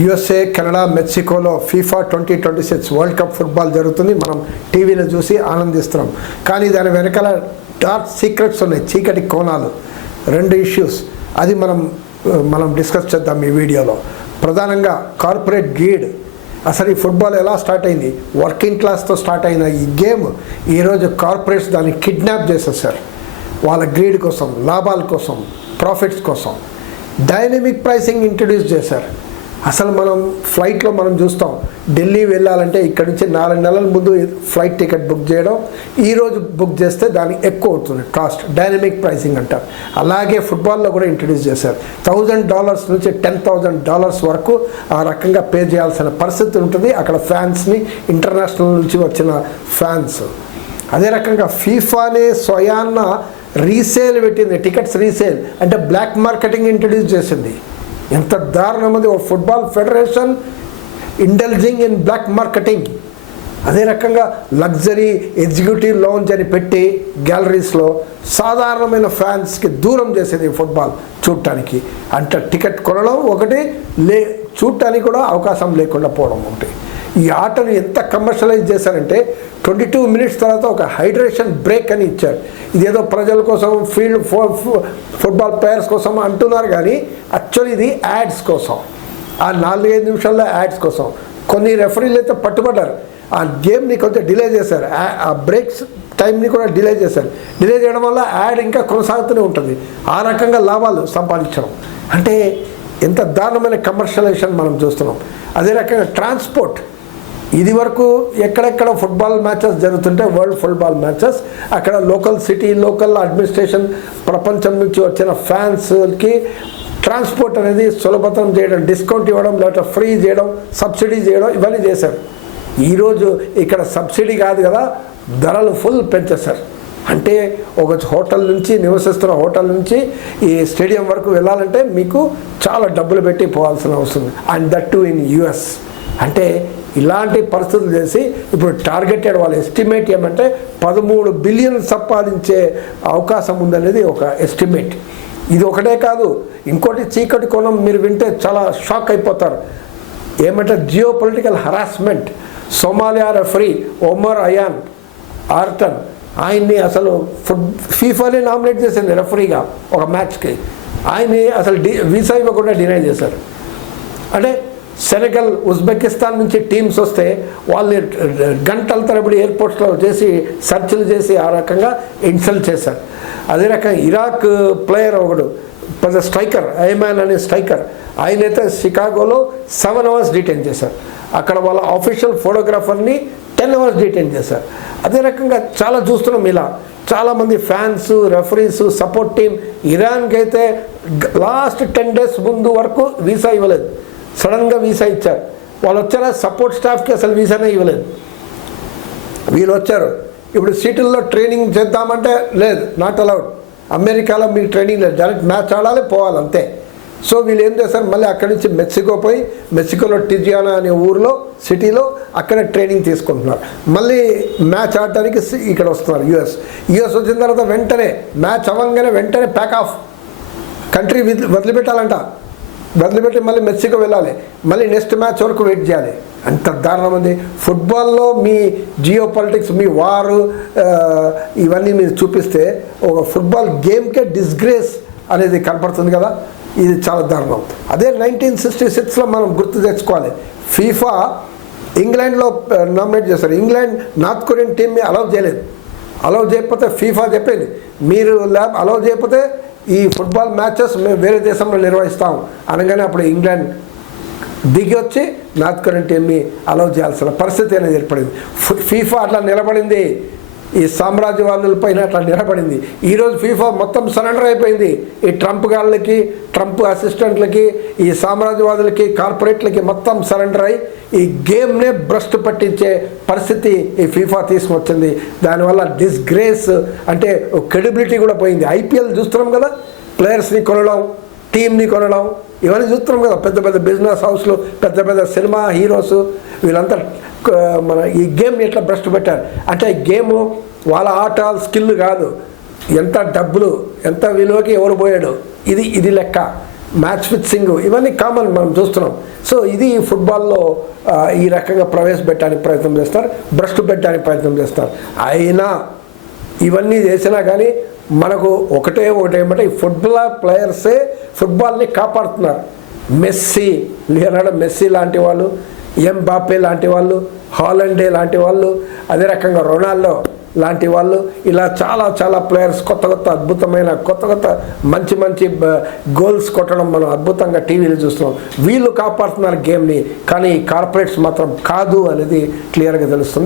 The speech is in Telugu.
యుఎస్ఏ, కెనడా, మెక్సికోలో ఫీఫా 2026 వరల్డ్ కప్ ఫుట్బాల్ జరుగుతుంది. మనం టీవీలో చూసి ఆనందిస్తున్నాం. కానీ దాని వెనకాల డార్క్ సీక్రెట్స్ ఉన్నాయి, చీకటి కోణాలు. రెండు ఇష్యూస్ అది మనం డిస్కస్ చేద్దాం ఈ వీడియోలో. ప్రధానంగా కార్పొరేట్ గ్రీడ్. అసలు ఈ ఫుట్బాల్ ఎలా స్టార్ట్ అయింది? వర్కింగ్ క్లాస్తో స్టార్ట్ అయిన ఈ గేమ్ ఈరోజు కార్పొరేట్స్ దాన్ని కిడ్నాప్ చేసేసారు. వాళ్ళ గ్రీడ్ కోసం, లాభాల కోసం, ప్రాఫిట్స్ కోసం డైనమిక్ ప్రైసింగ్ ఇంట్రడ్యూస్ చేశారు. అసలు మనం ఫ్లైట్లో చూస్తాం, ఢిల్లీ వెళ్ళాలంటే ఇక్కడ నుంచి 4 నెలల ముందు ఫ్లైట్ టికెట్ బుక్ చేయడం, ఈరోజు బుక్ చేస్తే దానికి ఎక్కువ అవుతుంది కాస్ట్. డైనమిక్ ప్రైసింగ్ అంటారు. అలాగే ఫుట్బాల్లో కూడా ఇంట్రడ్యూస్ చేశారు. $1,000 నుంచి $10,000 వరకు ఆ రకంగా పే చేయాల్సిన పరిస్థితి ఉంటుంది అక్కడ ఫ్యాన్స్ని, ఇంటర్నేషనల్ నుంచి వచ్చిన ఫ్యాన్స్. అదే రకంగా ఫీఫానే స్వయాన్న రీసేల్ పెట్టింది, టికెట్స్ రీసేల్ అంటే బ్లాక్ మార్కెటింగ్ ఇంట్రడ్యూస్ చేసింది. ఎంత దారుణమంది! ఓ football federation indulging in black marketing. అదే రకంగా లగ్జరీ ఎగ్జిక్యూటివ్ లాంజ్ అని పెట్టి గ్యాలరీస్లో సాధారణమైన ఫ్యాన్స్కి దూరం చేసేది ఫుట్బాల్ చూడటానికి. అంటే టికెట్ కొనడం ఒకటి, చూడటానికి కూడా అవకాశం లేకుండా పోవడం ఒకటి. ఈ ఆటను ఎంత కమర్షియలైజ్ చేశారంటే 22 మినిట్స్ తర్వాత ఒక హైడ్రేషన్ బ్రేక్ అని ఇచ్చారు. ఇదేదో ప్రజల కోసం, ఫుట్బాల్ ప్లేయర్స్ కోసం అంటున్నారు కానీ యాక్చువల్లీ ఇది యాడ్స్ కోసం. ఆ 4-5 నిమిషాల్లో యాడ్స్ కోసం. కొన్ని రెఫరీలు అయితే పట్టుబడ్డారు, ఆ గేమ్ని కొంచెం డిలే చేశారు, ఆ బ్రేక్స్ టైంని కూడా డిలే చేశారు. డిలే చేయడం వల్ల యాడ్ ఇంకా కొనసాగుతూనే ఉంటుంది. ఆ రకంగా లాభాలు సంపాదించడం అంటే ఎంత దారుణమైన కమర్షియలైజేషన్ మనం చూస్తున్నాం. అదే రకంగా ట్రాన్స్పోర్ట్. ఇది వరకు ఎక్కడెక్కడ ఫుట్బాల్ మ్యాచెస్ జరుగుతుంటే, వరల్డ్ ఫుట్బాల్ మ్యాచెస్, అక్కడ లోకల్ సిటీ, లోకల్ అడ్మినిస్ట్రేషన్, ప్రపంచం నుంచి వచ్చిన ఫ్యాన్స్కి ట్రాన్స్పోర్ట్ అనేది సులభతరం చేయడం, డిస్కౌంట్ ఇవ్వడం, లేకపోతే ఫ్రీ చేయడం, సబ్సిడీ చేయడం, ఇవన్నీ చేశారు. ఈరోజు ఇక్కడ సబ్సిడీ కాదు కదా, ధరలు ఫుల్ పెంచేశారు. అంటే ఒక హోటల్ నుంచి, నివసిస్తున్న హోటల్ నుంచి ఈ స్టేడియం వరకు వెళ్ళాలంటే మీకు చాలా డబ్బులు పెట్టి పోవాల్సిన అవసరం. And that to in US. అంటే ఇలాంటి పరిస్థితులు చేసి ఇప్పుడు టార్గెటెడ్ వాళ్ళ ఎస్టిమేట్ ఏమంటే 13 బిలియన్ సంపాదించే అవకాశం ఉందనేది ఒక ఎస్టిమేట్. ఇది ఒకటే కాదు, ఇంకోటి చీకటి కోణం మీరు వింటే చాలా షాక్ అయిపోతారు. ఏమంటే geopolitical harassment. Somalia referee Omar Ayan Artan, ఆయన్ని అసలు ఫీఫానే నామినేట్ చేసింది రెఫరీగా ఒక మ్యాచ్కి. ఆయన్ని అసలు వీసా ఇవ్వకుండా డినై చేశారు. అంటే సెనెగల్, ఉజ్బెకిస్తాన్ నుంచి టీమ్స్ వస్తే వాళ్ళని గంటల తరబడి ఎయిర్పోర్ట్స్లో చేసి సర్చ్లు చేసి ఆ రకంగా ఇన్సల్ట్ చేశారు. అదే రకంగా ఇరాక్ ప్లేయర్ ఒకడు, పెద్ద స్ట్రైకర్, ఐమాన్ అనే స్ట్రైకర్, ఆయనైతే షికాగోలో 7 అవర్స్ డిటైన్ చేశారు. అక్కడ వాళ్ళ ఆఫీషియల్ ఫోటోగ్రాఫర్ని 10 అవర్స్ డిటైన్ చేశారు. అదే రకంగా చాలా చూస్తున్నాం. ఇలా చాలామంది ఫ్యాన్స్, రెఫరీస్, సపోర్ట్ టీం. ఇరాన్కి అయితే లాస్ట్ 10 డేస్ ముందు వరకు వీసా ఇవ్వలేదు, సడన్గా వీసా ఇచ్చారు. వాళ్ళు వచ్చారా, సపోర్ట్ స్టాఫ్కి అసలు వీసానే ఇవ్వలేదు. వీళ్ళు వచ్చారు, ఇప్పుడు సీటుల్లో ట్రైనింగ్ చేద్దామంటే లేదు, నాట్ అలౌడ్. అమెరికాలో మీరు ట్రైనింగ్ లేదు, డైరెక్ట్ మ్యాచ్ ఆడాలి, పోవాలి అంతే. సో వీళ్ళు ఏం చేశారు, మళ్ళీ అక్కడి నుంచి మెక్సికో పోయి, మెక్సికోలో టిజియానా అనే ఊరిలో, సిటీలో అక్కడే ట్రైనింగ్ తీసుకుంటున్నారు. మళ్ళీ మ్యాచ్ ఆడటానికి ఇక్కడ వస్తున్నారు యుఎస్ వచ్చిన తర్వాత వెంటనే మ్యాచ్ అవ్వగానే వెంటనే ప్యాక్ ఆఫ్, కంట్రీ వదిలిపెట్టాలంట. వదిలిపెట్టి మళ్ళీ మెక్సికో వెళ్ళాలి, మళ్ళీ నెక్స్ట్ మ్యాచ్ వరకు వెయిట్ చేయాలి. అంత దారుణం ఉంది ఫుట్బాల్లో. మీ జియో పొలిటిక్స్, మీ వారు, ఇవన్నీ మీరు చూపిస్తే ఒక ఫుట్బాల్ గేమ్కే డిస్గ్రేస్ అనేది కనపడుతుంది కదా. ఇది చాలా దారుణం. అదే 1966లో మనం గుర్తు తెచ్చుకోవాలి. ఫీఫా ఇంగ్లాండ్లో నామినేట్ చేశారు. ఇంగ్లాండ్ నార్త్ కొరియన్ టీమ్ని అలౌ చేయలేదు. అలౌ చేయకపోతే ఫీఫా చెప్పింది, మీరు అలౌ చేయకపోతే ఈ ఫుట్బాల్ మ్యాచెస్ మేము వేరే దేశంలో నిర్వహిస్తాం అనగానే అప్పుడు ఇంగ్లాండ్ దిగి వచ్చి నార్త్ కొరియన్ టీమ్ని అలౌ చేయాల్సిన పరిస్థితి అనేది ఏర్పడింది. ఫీఫా అట్లా నిలబడింది, ఈ సామ్రాజ్యవాదులపైన అట్లా నిలబడింది. ఈరోజు ఫీఫా మొత్తం సరెండర్ అయిపోయింది. ఈ ట్రంప్ గాళ్ళకి, ట్రంప్ అసిస్టెంట్లకి, ఈ సామ్రాజ్యవాదులకి, కార్పొరేట్లకి మొత్తం సరెండర్ అయ్యి ఈ గేమ్నే భ్రష్టు పట్టించే పరిస్థితి ఈ ఫీఫా తీసుకొచ్చింది. దానివల్ల డిస్గ్రేస్ అంటే క్రెడిబిలిటీ కూడా పోయింది. ఐపీఎల్ చూస్తున్నాం కదా, ప్లేయర్స్ని కొనడం, టీంని కొనడం, ఇవన్నీ చూస్తున్నాం కదా. పెద్ద పెద్ద బిజినెస్ హౌస్లు, పెద్ద పెద్ద సినిమా హీరోస్, వీళ్ళంతా మన ఈ గేమ్ని ఎట్లా భ్రష్టు పెట్టారు. అంటే గేము వాళ్ళ ఆట స్కిల్ కాదు, ఎంత డబ్బులు, ఎంత విలువకి ఎవరు పోయాడు, ఇది లెక్క. మ్యాచ్ ఫిక్సింగ్ ఇవన్నీ కామన్ మనం చూస్తున్నాం. సో ఇది ఫుట్బాల్లో ఈ రకంగా ప్రవేశపెట్టడానికి ప్రయత్నం చేస్తారు, భ్రష్టు పెట్టడానికి ప్రయత్నం చేస్తారు. అయినా ఇవన్నీ చేసినా కానీ మనకు ఒకటే ఏమంటే ఈ ఫుట్బాల్ ప్లేయర్సే ఫుట్బాల్ని కాపాడుతున్నారు. మెస్సీ, లియోనార్డో మెస్సీ లాంటి వాళ్ళు, ఎంబాపే లాంటి వాళ్ళు, హాలండే లాంటి వాళ్ళు, అదే రకంగా రొనాల్డో లాంటి వాళ్ళు, ఇలా చాలా చాలా ప్లేయర్స్ కొత్త అద్భుతమైన కొత్త మంచి గోల్స్ కొట్టడం మనం అద్భుతంగా టీవీలో చూస్తున్నాం. వీళ్ళు కాపాడుతున్నారు గేమ్ని, కానీ కార్పొరేట్స్ మాత్రం కాదు అనేది క్లియర్గా తెలుస్తుంది.